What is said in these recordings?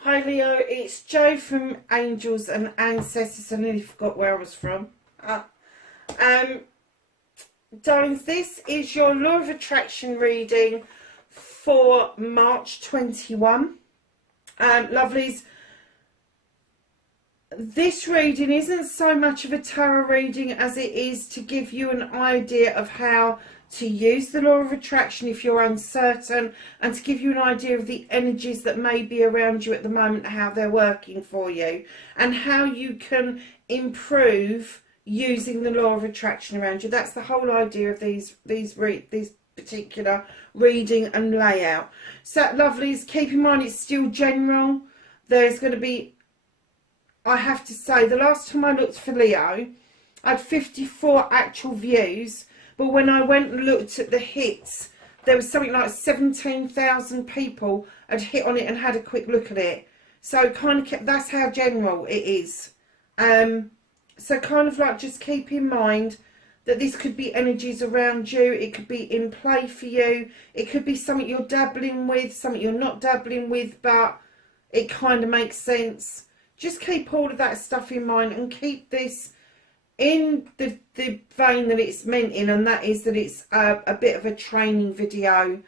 Hi Leo, it's Jo from Angels and Ancestors. I nearly forgot where I was from. Darlings, this is your Law of Attraction reading for March 21. Lovelies, this reading isn't so much of a tarot reading as it is to give you an idea of how to use the law of attraction if you're uncertain, and to give you an idea of the energies that may be around you at the moment, how they're working for you, and how you can improve using the law of attraction around you. That's the whole idea of these particular reading and layout. So lovelies, keep in mind it's still general. There's going to be, I have to say, the last time I looked for Leo, I had 54 actual views. But when I went and looked at the hits, there was something like 17,000 people had hit on it and had a quick look at it. So kind of kept, that's how general it is. So kind of like just keep in mind that this could be energies around you. It could be in play for you. It could be something you're dabbling with, something you're not dabbling with, but it kind of makes sense. Just keep all of that stuff in mind and keep this in the vein that it's meant in, and that is that it's a bit of a training video,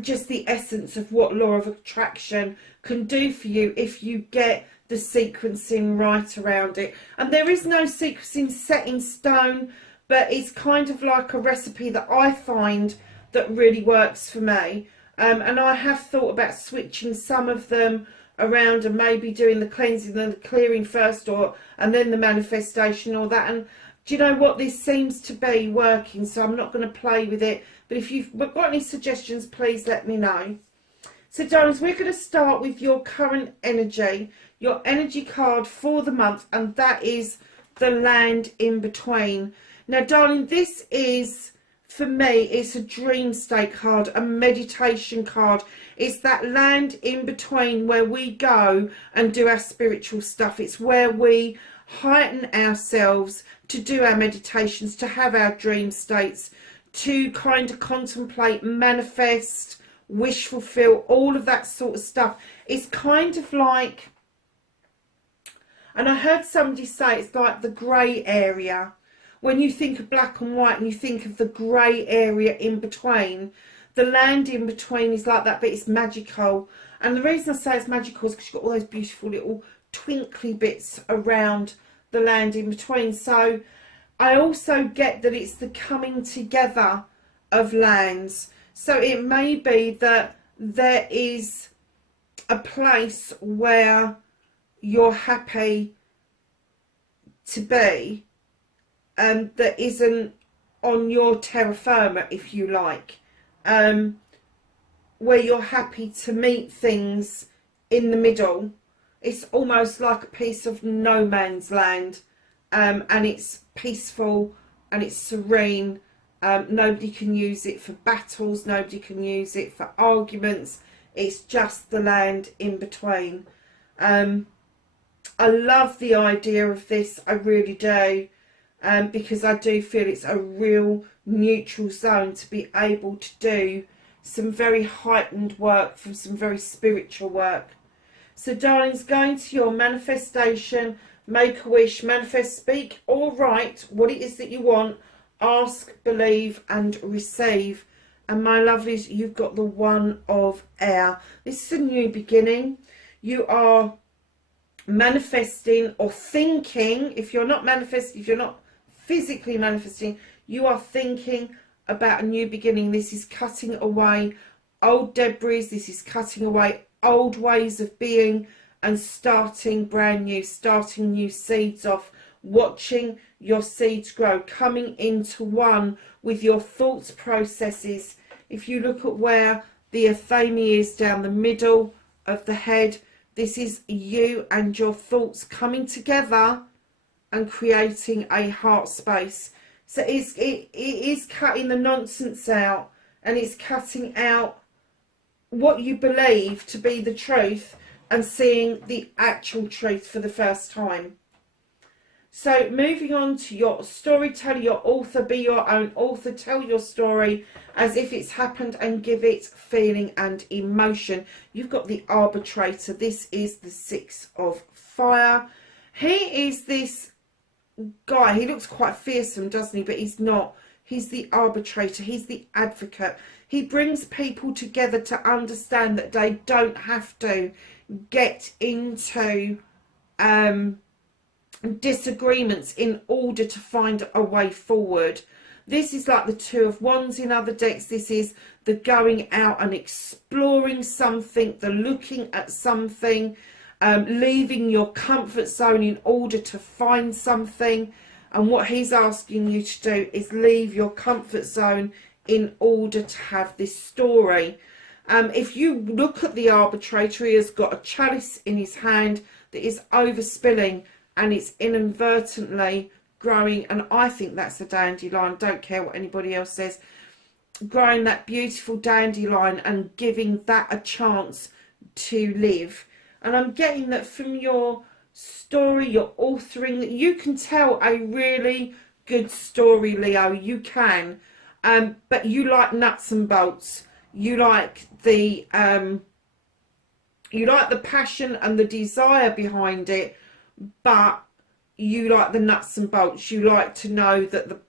just the essence of what law of attraction can do for you if you get the sequencing right around it. And there is no sequencing set in stone, but it's kind of like a recipe that I find that really works for me, and I have thought about switching some of them around and maybe doing the cleansing and the clearing first, and then the manifestation, or that. And do you know what, this seems to be working, so I'm not going to play with it. But if you've got any suggestions, please let me know. So darlings, we're going to start with your current energy, your energy card for the month, and that is the Land in Between. Now darling, this is, for me, it's a dream state card, a meditation card. It's that land in between where we go and do our spiritual stuff. It's where we heighten ourselves to do our meditations, to have our dream states, to kind of contemplate, manifest, wish fulfill, all of that sort of stuff. It's kind of like, and I heard somebody say it's like the grey area. When you think of black and white and you think of the grey area in between, the land in between is like that, but it's magical. And the reason I say it's magical is because you've got all those beautiful little twinkly bits around the land in between. So I also get that it's the coming together of lands. So it may be that there is a place where you're happy to be, that isn't on your terra firma, if you like, where you're happy to meet things in the middle. It's almost like a piece of no man's land, and it's peaceful and it's serene. Nobody can use it for battles, nobody can use it for arguments. It's just the land in between. I love the idea of this, I really do. Because I do feel it's a real neutral zone to be able to do some very heightened work, from some very spiritual work. So darlings, going to your manifestation, make a wish, manifest, speak or write what it is that you want, ask, believe and receive. And my lovelies, you've got the One of Air. This is a new beginning. You are manifesting or thinking, if you're not manifesting, if you're not physically manifesting, you are thinking about a new beginning. This is cutting away old debris. This is cutting away old ways of being and starting brand new, starting new seeds off, watching your seeds grow, coming into one with your thoughts processes. If you look at where the athame is down the middle of the head, this is you and your thoughts coming together and creating a heart space. So it is cutting the nonsense out, and it's cutting out what you believe to be the truth and seeing the actual truth for the first time. So moving on to your storyteller, your author, be your own author, tell your story as if it's happened and give it feeling and emotion. You've got the arbitrator. This is the Six of Fire. He is this guy. He looks quite fearsome, doesn't he? But he's not. He's the arbitrator. He's the advocate. He brings people together to understand that they don't have to get into disagreements in order to find a way forward. This is like the Two of Wands in other decks. This is the going out and exploring something, the looking at something, leaving your comfort zone in order to find something. And what he's asking you to do is leave your comfort zone in order to have this story. If you look at the arbitrator, he has got a chalice in his hand that is overspilling, and it's inadvertently growing, and I think that's a dandelion. Don't care what anybody else says. Growing that beautiful dandelion and giving that a chance to live. And I'm getting that from your story, your authoring, that you can tell a really good story, Leo. You can. But you like nuts and bolts. You like the passion and the desire behind it, but you like the nuts and bolts. You like to know that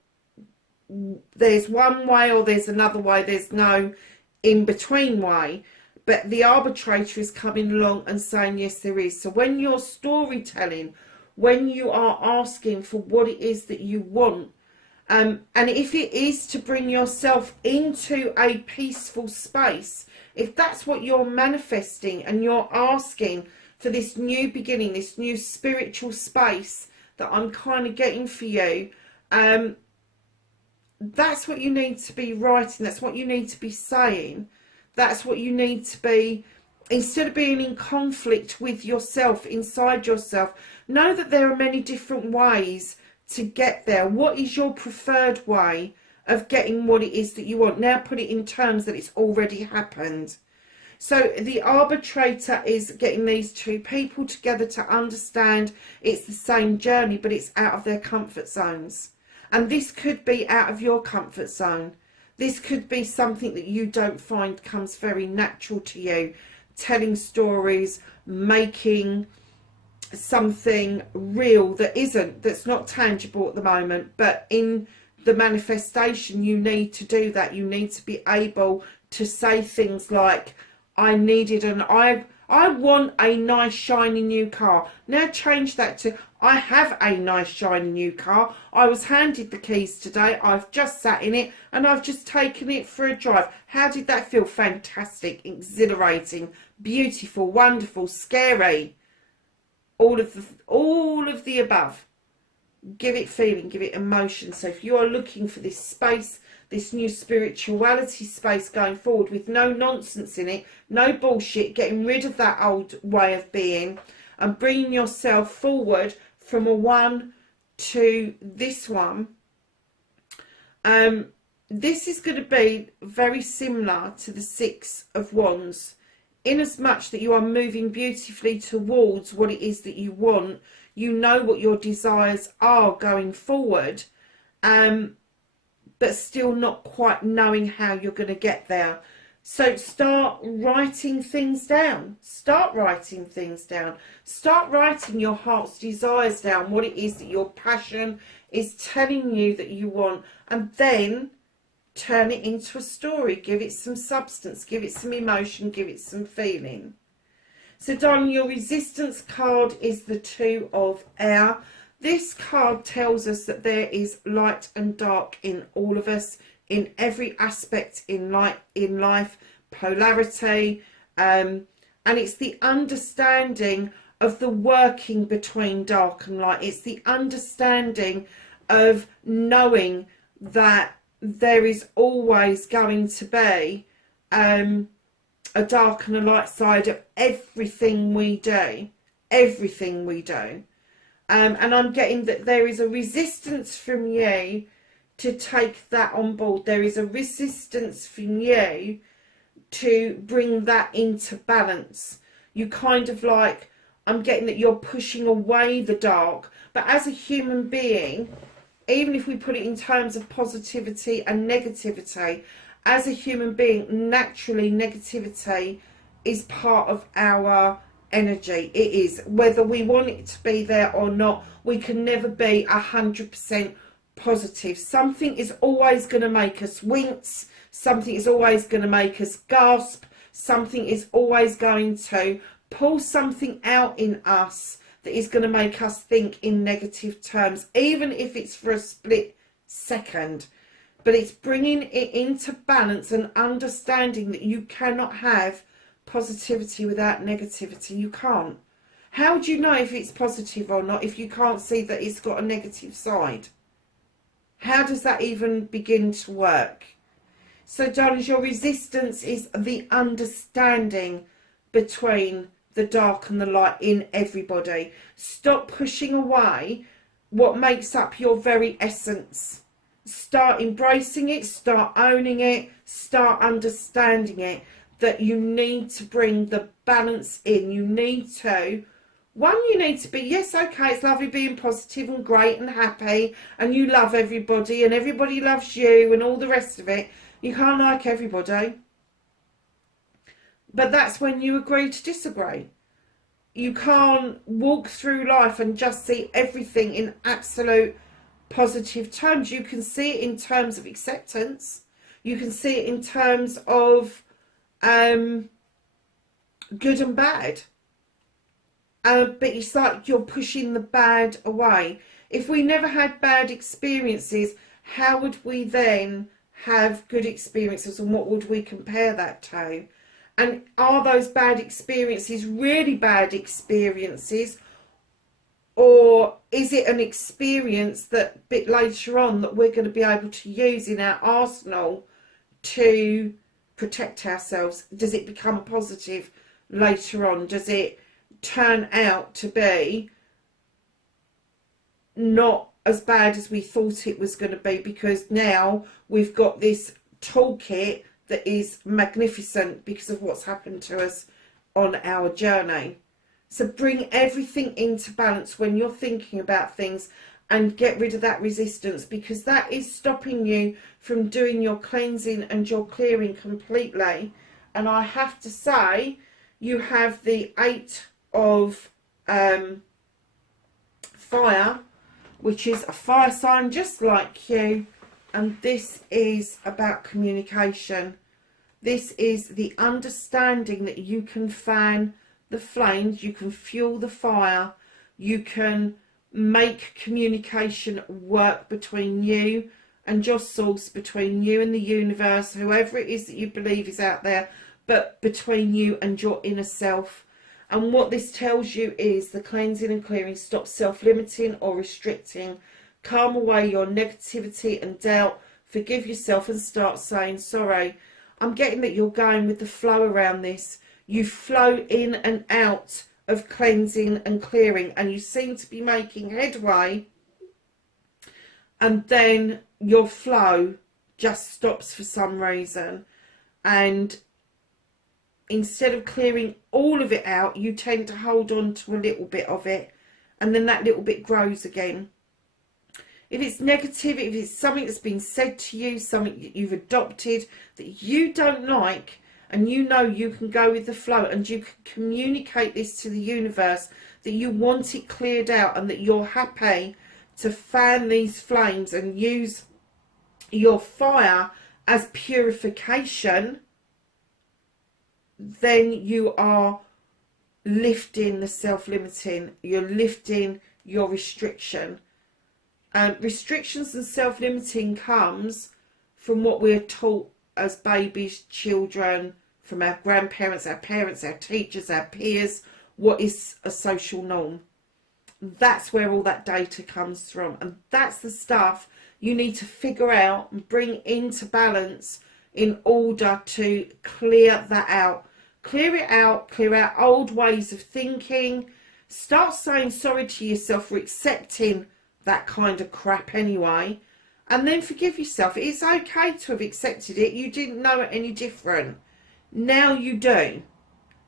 there's one way or there's another way. There's no in between way. But the arbitrator is coming along and saying, yes, there is. So when you're storytelling, when you are asking for what it is that you want, and if it is to bring yourself into a peaceful space, if that's what you're manifesting and you're asking for this new beginning, this new spiritual space that I'm kind of getting for you, that's what you need to be writing. That's what you need to be saying. That's what you need to be, instead of being in conflict with yourself, inside yourself. Know that there are many different ways to get there. What is your preferred way of getting what it is that you want? Now put it in terms that it's already happened. So the arbitrator is getting these two people together to understand it's the same journey, but it's out of their comfort zones. And this could be out of your comfort zone. This could be something that you don't find comes very natural to you. Telling stories, making something real that isn't, that's not tangible at the moment, but in the manifestation you need to do that. You need to be able to say things like, I want a nice shiny new car. Now change that to, I have a nice shiny new car. I was handed the keys today. I've just sat in it and I've just taken it for a drive. How did that feel? Fantastic, exhilarating, beautiful, wonderful, scary. All of the above. Give it feeling, give it emotion. So if you're looking for this space, this new spirituality space going forward with no nonsense in it, no bullshit, getting rid of that old way of being and bringing yourself forward from a one to this one, this is going to be very similar to the Six of Wands, in as much that you are moving beautifully towards what it is that you want. You know what your desires are going forward, but still not quite knowing how you're going to get there. So start writing things down. Start writing things down. Start writing your heart's desires down, what it is that your passion is telling you that you want, and then turn it into a story. Give it some substance, give it some emotion, give it some feeling. So darling, your resistance card is the Two of Air. This card tells us that there is light and dark in all of us, in every aspect in life, polarity, and it's the understanding of the working between dark and light. It's the understanding of knowing that there is always going to be a dark and a light side of everything we do. And I'm getting that there is a resistance from you to take that on board. There is a resistance from you to bring that into balance. You kind of like, I'm getting that you're pushing away the dark. But as a human being, even if we put it in terms of positivity and negativity, as a human being, naturally negativity is part of our energy. It is, whether we want it to be there or not. We can never be 100% positive. Something is always going to make us wince. Something is always going to make us gasp. Something is always going to pull something out in us that is going to make us think in negative terms, even if it's for a split second. But it's bringing it into balance and understanding that you cannot have positivity without negativity. You can't. How do you know if it's positive or not if you can't see that it's got a negative side? How does that even begin to work? So, darlings, your resistance is the understanding between the dark and the light in everybody. Stop pushing away what makes up your very essence. Start embracing it, start owning it, start understanding it, that you need to bring the balance in. You need to, one, you need to be, yes, okay, it's lovely being positive and great and happy, and you love everybody and everybody loves you and all the rest of it. You can't like everybody. But that's when you agree to disagree. You can't walk through life and just see everything in absolute positive terms. You can see it in terms of acceptance. You can see it in terms of good and bad. But it's like you're pushing the bad away. If we never had bad experiences, how would we then have good experiences, and what would we compare that to? And are those bad experiences really bad experiences, or is it an experience that a bit later on that we're going to be able to use in our arsenal to protect ourselves? Does it become positive later on? Does it turn out to be not as bad as we thought it was going to be, because now we've got this toolkit that is magnificent because of what's happened to us on our journey? So bring everything into balance when you're thinking about things, and get rid of that resistance, because that is stopping you from doing your cleansing and your clearing completely. And I have to say, you have the 8 of fire, which is a fire sign just like you, and this is about communication. This is the understanding that you can fan the flames, you can fuel the fire, you can make communication work between you and your source, between you and the universe, whoever it is that you believe is out there, but between you and your inner self. And what this tells you is the cleansing and clearing stops self-limiting or restricting. Calm away your negativity and doubt. Forgive yourself and start saying sorry. I'm getting that you're going with the flow around this. You flow in and out of cleansing and clearing, and you seem to be making headway, and then your flow just stops for some reason. And instead of clearing all of it out, you tend to hold on to a little bit of it, and then that little bit grows again. If it's negative, if it's something that's been said to you, something that you've adopted that you don't like, and you know you can go with the flow and you can communicate this to the universe, that you want it cleared out and that you're happy to fan these flames and use your fire as purification, then you are lifting the self-limiting, you're lifting your restriction. Restrictions and self-limiting comes from what we're taught as babies, children, from our grandparents, our parents, our teachers, our peers, what is a social norm. That's where all that data comes from, and that's the stuff you need to figure out and bring into balance in order to clear that out. Clear it out, clear out old ways of thinking. Start saying sorry to yourself for accepting that kind of crap anyway, And then forgive yourself. It's okay to have accepted it. You didn't know it any different. Now you do.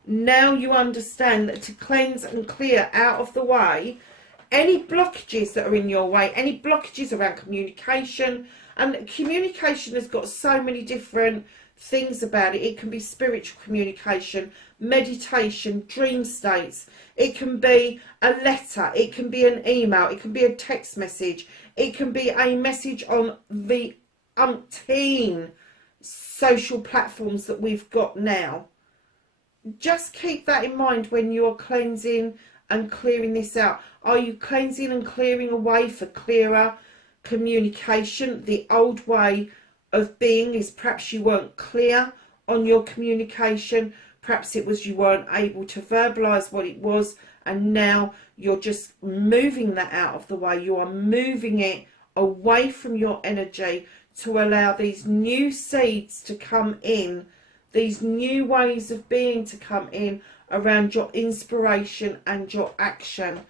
Now you understand that to cleanse and clear out of the way any blockages that are in your way, any blockages around communication. And communication has got so many different things about it. It can be spiritual communication, meditation, dream states. It can be a letter. It can be an email. It can be a text message. It can be a message on the umpteen social platforms that we've got now. Just keep that in mind when you're cleansing and clearing this out. Are you cleansing and clearing away for clearer communication? The old way of being is perhaps you weren't clear on your communication. Perhaps it was you weren't able to verbalise what it was, and now you're just moving that out of the way. You are moving it away from your energy to allow these new seeds to come in, these new ways of being to come in around your inspiration and your action.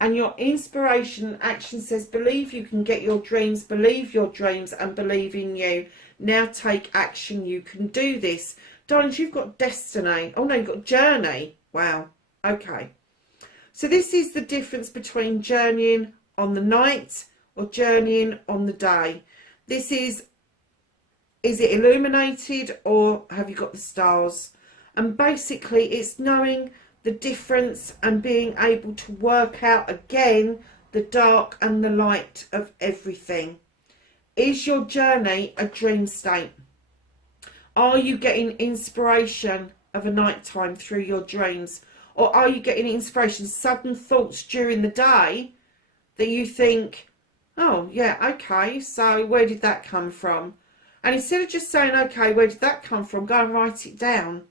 And your inspiration and action says, believe you can get your dreams, believe your dreams, and believe in you. Now take action. You can do this. Darlings, you've got destiny. Oh no, you've got journey. Wow. Okay. So this is the difference between journeying on the night or journeying on the day. This is it illuminated or have you got the stars? And basically it's knowing the difference and being able to work out again the dark and the light of everything. Is your journey a dream state? Are you getting inspiration of a nighttime through your dreams? Or are you getting inspiration, sudden thoughts during the day that you think, oh yeah, okay, so where did that come from? And instead of just saying, okay, where did that come from? Go and write it down.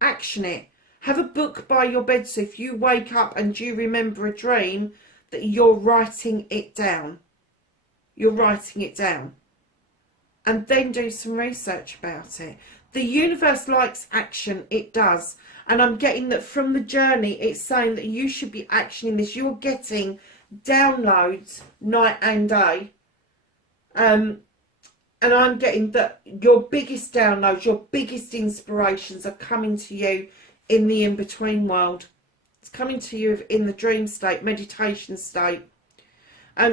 Action it. Have a book by your bed so if you wake up and you remember a dream that you're writing it down. You're writing it down. And then do some research about it. The universe likes action. It does. And I'm getting that from the journey, it's saying that you should be actioning this. You're getting downloads night and day. And I'm getting that your biggest downloads, your biggest inspirations are coming to you in the in-between world. It's coming to you in the dream state, meditation state.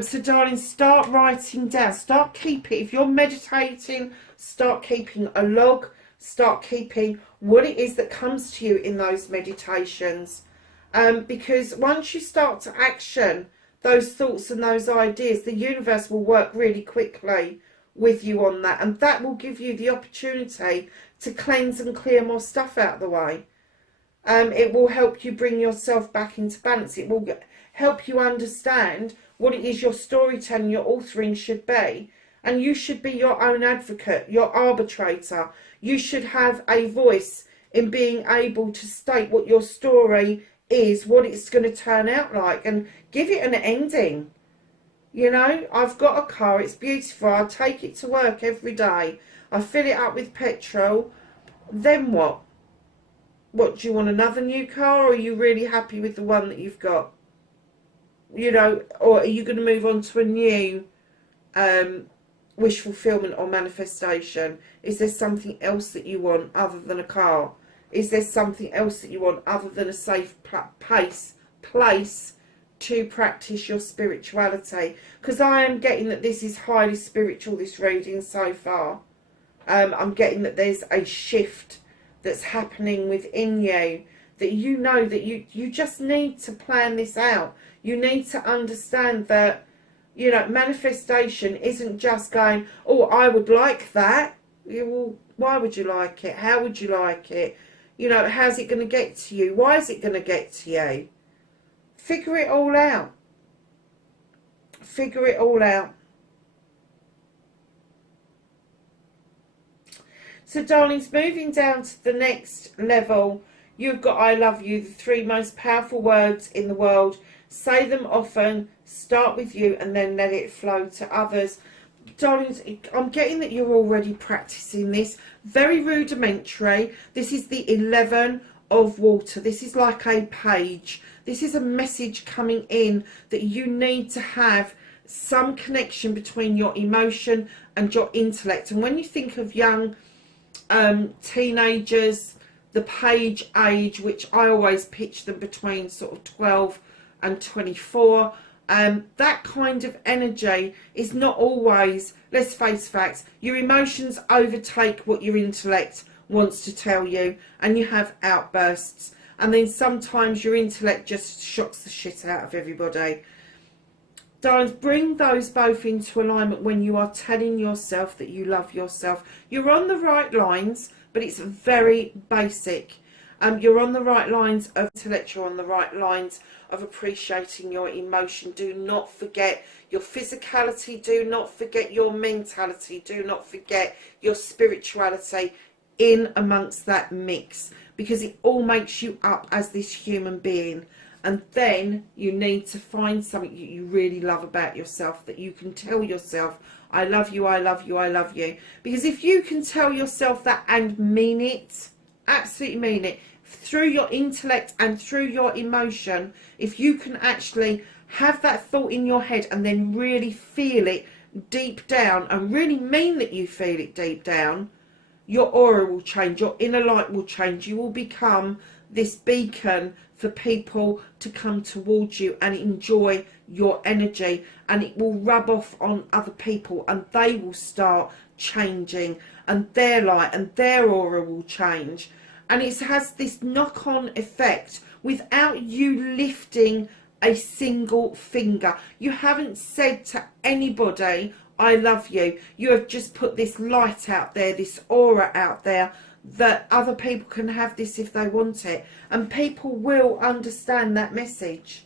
So darling, start writing down, start keeping, if you're meditating, start keeping a log, start keeping what it is that comes to you in those meditations. Because once you start to action those thoughts and those ideas, the universe will work really quickly with you on that, and that will give you the opportunity to cleanse and clear more stuff out of the way. It will help you bring yourself back into balance. It will help you understand what it is your storytelling, your authoring should be. And you should be your own advocate, your arbitrator. You should have a voice in being able to state what your story is, what it's going to turn out like, and give it an ending. You know, I've got a car, it's beautiful, I take it to work every day, I fill it up with petrol, then what? What, do you want another new car, or are you really happy with the one that you've got? You know, or are you going to move on to a new wish fulfillment or manifestation? Is there something else that you want other than a car? Is there something else that you want other than a safe place to practice your spirituality? Because I am getting that this is highly spiritual, this reading so far. I'm getting that there's a shift that's happening within you, that you know that you just need to plan this out. You need to understand that, you know, manifestation isn't just going, oh, I would like that. Well, why would you like it? How would you like it? You know, how's it going to get to you? Why is it going to get to you? Figure it all out. Figure it all out. So, darlings, moving down to the next level, you've got I love you, the 3 most powerful words in the world. Say them often, start with you, and then let it flow to others. Darlings, I'm getting that you're already practicing this. Very rudimentary. This is the 11 of water. This is like a page. This is a message coming in that you need to have some connection between your emotion and your intellect. And when you think of young teenagers, the page age, which I always pitch them between sort of 12 and 24, that kind of energy is not always, let's face facts, your emotions overtake what your intellect wants to tell you, and you have outbursts, and then sometimes your intellect just shocks the shit out of everybody. Darlings, bring those both into alignment when you are telling yourself that you love yourself. You're on the right lines, but it's very basic. You're on the right lines of intellect, you're on the right lines of appreciating your emotion. Do not forget your physicality, do not forget your mentality, do not forget your spirituality in amongst that mix, because it all makes you up as this human being. And then you need to find something that you really love about yourself, that you can tell yourself, I love you, I love you, I love you. Because if you can tell yourself that and mean it, absolutely mean it, through your intellect and through your emotion, if you can actually have that thought in your head and then really feel it deep down and really mean that you feel it deep down, your aura will change, your inner light will change. You will become this beacon for people to come towards you and enjoy your energy, and it will rub off on other people, and they will start changing, and their light and their aura will change, and it has this knock-on effect without you lifting a single finger. You haven't said to anybody, I love you. You have just put this light out there, this aura out there, that other people can have this if they want it. And people will understand that message.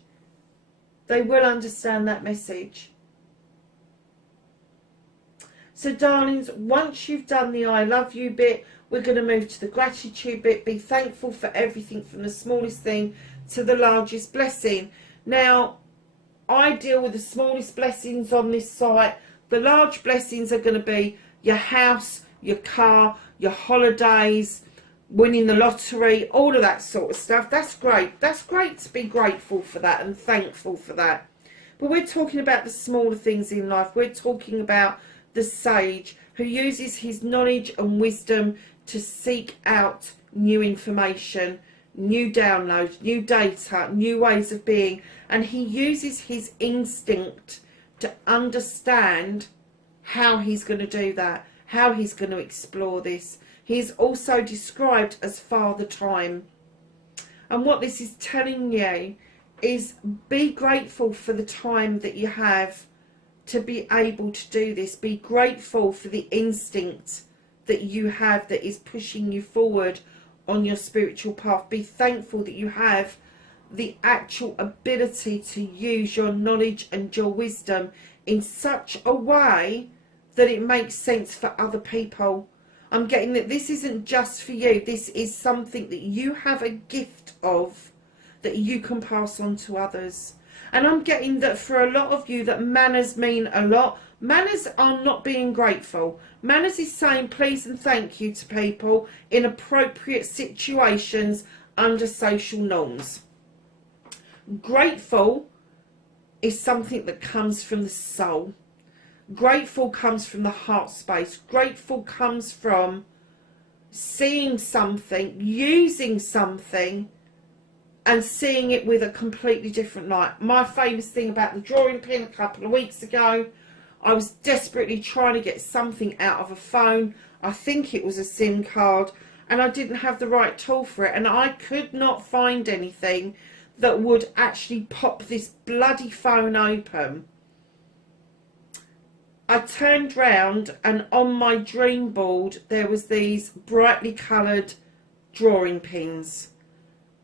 They will understand that message. So darlings, once you've done the I love you bit, we're going to move to the gratitude bit. Be thankful for everything, from the smallest thing to the largest blessing. Now, I deal with the smallest blessings on this site. The large blessings are going to be your house, your car, your holidays, winning the lottery, all of that sort of stuff. That's great. That's great to be grateful for that and thankful for that. But we're talking about the smaller things in life. We're talking about the sage who uses his knowledge and wisdom to seek out new information, new downloads, new data, new ways of being. And he uses his instinct to understand how he's going to do that, how he's going to explore this. He's also described as Father Time. And what this is telling you is be grateful for the time that you have to be able to do this. Be grateful for the instinct that you have that is pushing you forward on your spiritual path. Be thankful that you have the actual ability to use your knowledge and your wisdom in such a way that it makes sense for other people. I'm getting that this isn't just for you. This is something that you have a gift of that you can pass on to others. And I'm getting that for a lot of you that manners mean a lot. Manners are not being grateful. Manners is saying please and thank you to people in appropriate situations under social norms. Grateful is something that comes from the soul. Grateful comes from the heart space. Grateful comes from seeing something, using something, and seeing it with a completely different light. My famous thing about the drawing pin a couple of weeks ago, I was desperately trying to get something out of a phone. I think it was a SIM card, and I didn't have the right tool for it, and I could not find anything that would actually pop this bloody phone open. I turned round, and on my dream board there was these brightly coloured drawing pins,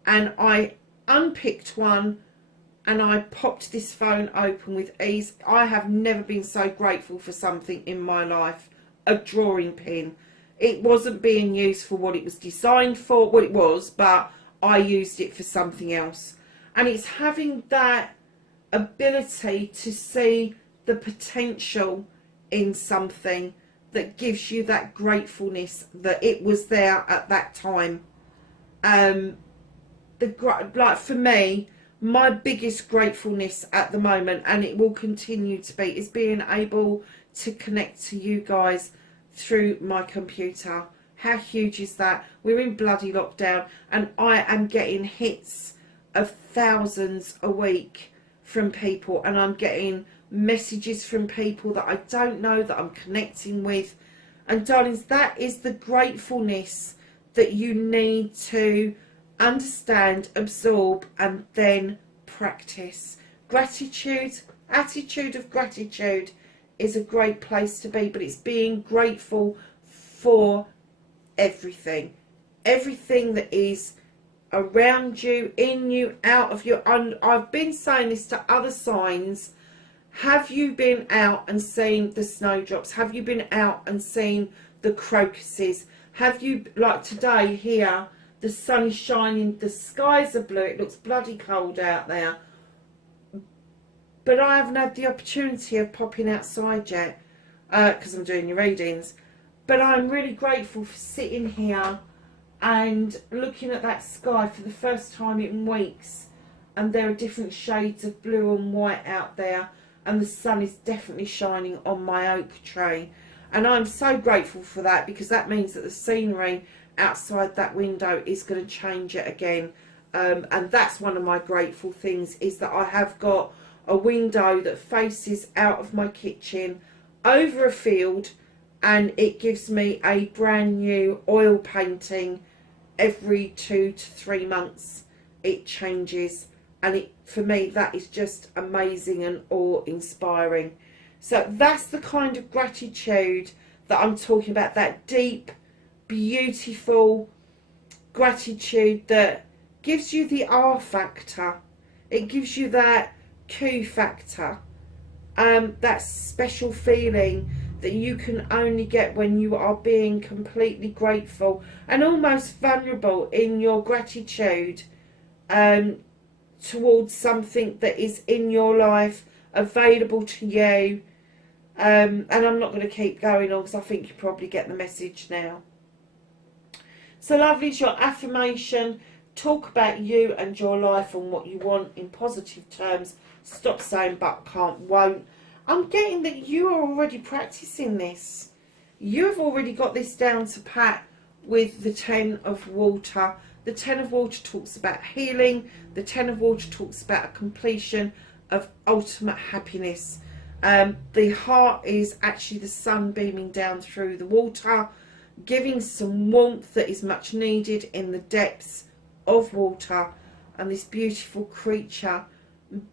and I unpicked one and I popped this phone open with ease. I have never been so grateful for something in my life. A drawing pin. It wasn't being used for what it was designed for. Well, it was, but I used it for something else. And it's having that ability to see the potential in something that gives you that gratefulness that it was there at that time. Like for me, my biggest gratefulness at the moment, and it will continue to be, is being able to connect to you guys through my computer. How huge is that? We're in bloody lockdown, and I am getting hits of thousands a week from people, and I'm getting messages from people that I don't know, that I'm connecting with. And darlings, that is the gratefulness that you need to understand, absorb, and then practice. Gratitude, attitude of gratitude is a great place to be, but it's being grateful for everything. Everything that is around you, in you, out of you. I've been saying this to other signs. Have you been out and seen the snowdrops? Have you been out and seen the crocuses? Have you, like today here, the sun is shining, the skies are blue, it looks bloody cold out there. But I haven't had the opportunity of popping outside yet, because I'm doing your readings. But I'm really grateful for sitting here and looking at that sky for the first time in weeks. And there are different shades of blue and white out there. And the sun is definitely shining on my oak tree. And I'm so grateful for that, because that means that the scenery outside that window is going to change it again. And that's one of my grateful things, is that I have got a window that faces out of my kitchen over a field, and it gives me a brand new oil painting every 2 to 3 months. It changes, and for me that is just amazing and awe-inspiring. So that's the kind of gratitude that I'm talking about, that deep, beautiful gratitude that gives you the R factor. It gives you that Q factor, that special feeling that you can only get when you are being completely grateful and almost vulnerable in your gratitude towards something that is in your life, available to you. And I'm not going to keep going on, because I think you probably get the message now. So lovelies, your affirmation: talk about you and your life and what you want in positive terms. Stop saying but, can't, won't. I'm getting that you are already practicing this. You've already got this down to pat with the 10 of water. The 10 of water talks about healing. The 10 of water talks about a completion of ultimate happiness. The heart is actually the sun beaming down through the water, giving some warmth that is much needed in the depths of water, and this beautiful creature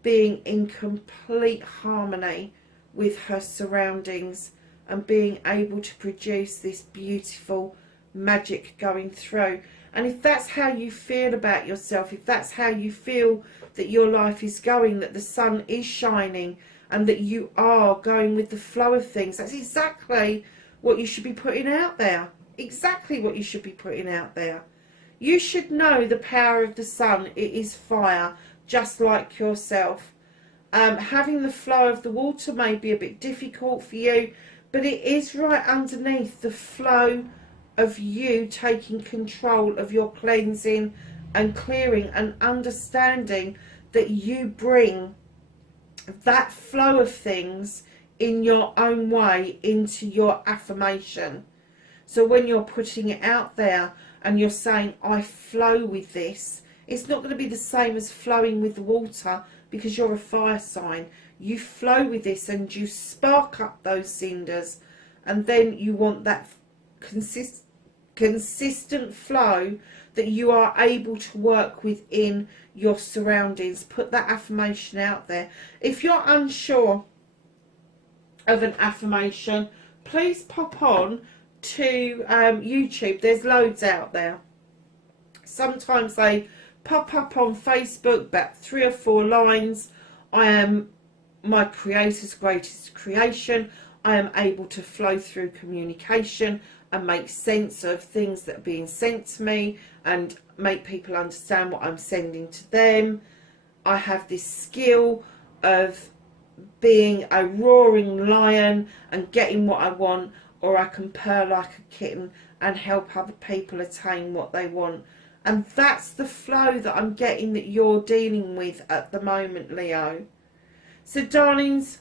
being in complete harmony with her surroundings and being able to produce this beautiful magic going through. And if that's how you feel about yourself, if that's how you feel that your life is going, that the sun is shining and that you are going with the flow of things, that's exactly what you should be putting out there. Exactly what you should be putting out there. You should know the power of the sun. It is fire, just like yourself. Having the flow of the water may be a bit difficult for you, but it is right underneath the flow of you taking control of your cleansing and clearing, and understanding that you bring that flow of things in your own way into your affirmation. So when you're putting it out there and you're saying, I flow with this, it's not going to be the same as flowing with the water, because you're a fire sign. You flow with this and you spark up those cinders, and then you want that consistent flow that you are able to work within your surroundings. Put that affirmation out there. If you're unsure of an affirmation, please pop on to YouTube. There's loads out there. Sometimes they pop up on Facebook, about 3 or 4 lines. I am my creator's greatest creation. I am able to flow through communication and make sense of things that are being sent to me and make people understand what I'm sending to them. I have this skill of being a roaring lion and getting what I want, or I can purr like a kitten and help other people attain what they want. And that's the flow that I'm getting that you're dealing with at the moment, Leo. So, darlings,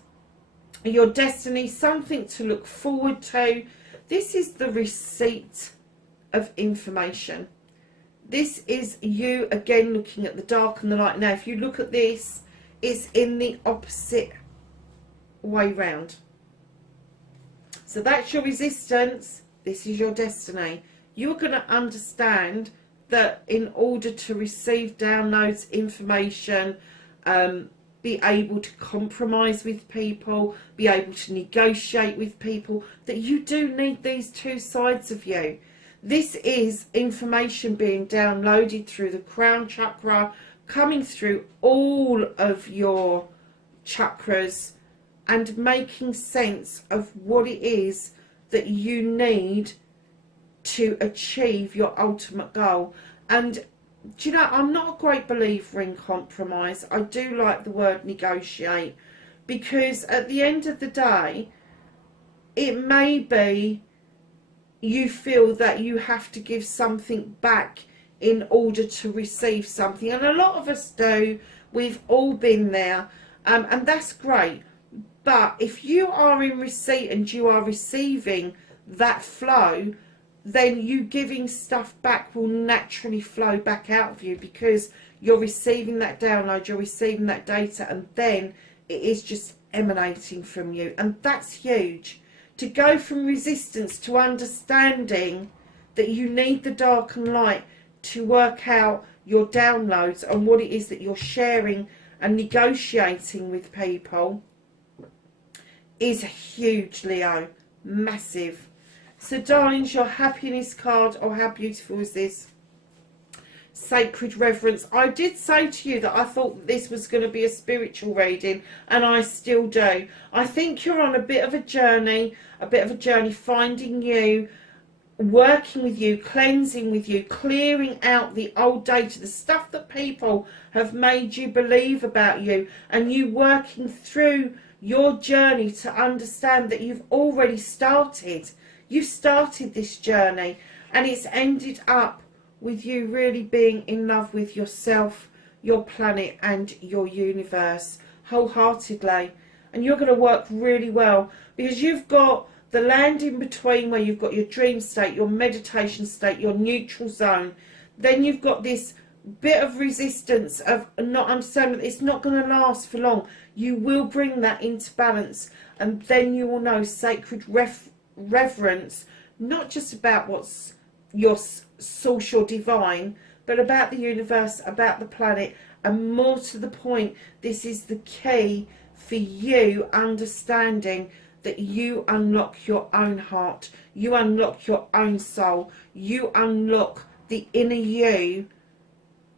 your destiny, something to look forward to. This is the receipt of information. This is you, again, looking at the dark and the light. Now, if you look at this, it's in the opposite way round. So that's your resistance. This is your destiny. You're going to understand that in order to receive downloads, information, be able to compromise with people, be able to negotiate with people, that you do need these two sides of you. This is information being downloaded through the crown chakra, coming through all of your chakras and making sense of what it is that you need to achieve your ultimate goal. And do you know, I'm not a great believer in compromise. I do like the word negotiate, because at the end of the day, it may be you feel that you have to give something back in order to receive something. And a lot of us do. We've all been there. And that's great. But if you are in receipt and you are receiving that flow, then you giving stuff back will naturally flow back out of you, because you're receiving that download, you're receiving that data, and then it is just emanating from you. And that's huge. To go from resistance to understanding that you need the dark and light to work out your downloads and what it is that you're sharing and negotiating with people is huge, Leo. Massive. So, darlings, your happiness card, oh, how beautiful is this? Sacred reverence. I did say to you that I thought that this was going to be a spiritual reading, and I still do. I think you're on a bit of a journey finding you, working with you, cleansing with you, clearing out the old data, the stuff that people have made you believe about you, and you working through your journey to understand that you've already started. You've started this journey, and it's ended up with you really being in love with yourself, your planet and your universe wholeheartedly. And you're going to work really well, because you've got the land in between where you've got your dream state, your meditation state, your neutral zone. Then you've got this bit of resistance of not understanding that it's not going to last for long. You will bring that into balance, and then you will know sacred reverence, not just about what's your source, your divine, but about the universe, about the planet, and more to the point, this is the key for you understanding that you unlock your own heart, you unlock your own soul, you unlock the inner you,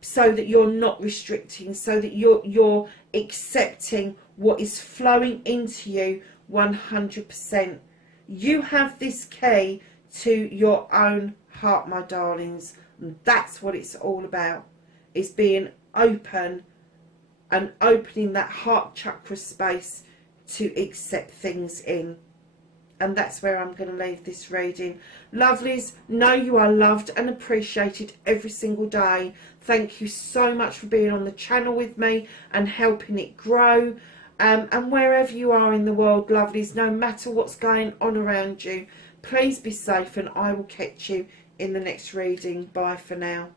so that you're not restricting, so that you're accepting what is flowing into you 100%. You have this key to your own heart, my darlings, and that's what it's all about, is being open and opening that heart chakra space to accept things in. And that's where I'm going to leave this reading. Lovelies, know you are loved and appreciated every single day. Thank you so much for being on the channel with me and helping it grow. And wherever you are in the world, lovelies, no matter what's going on around you, please be safe, and I will catch you in the next reading. Bye for now.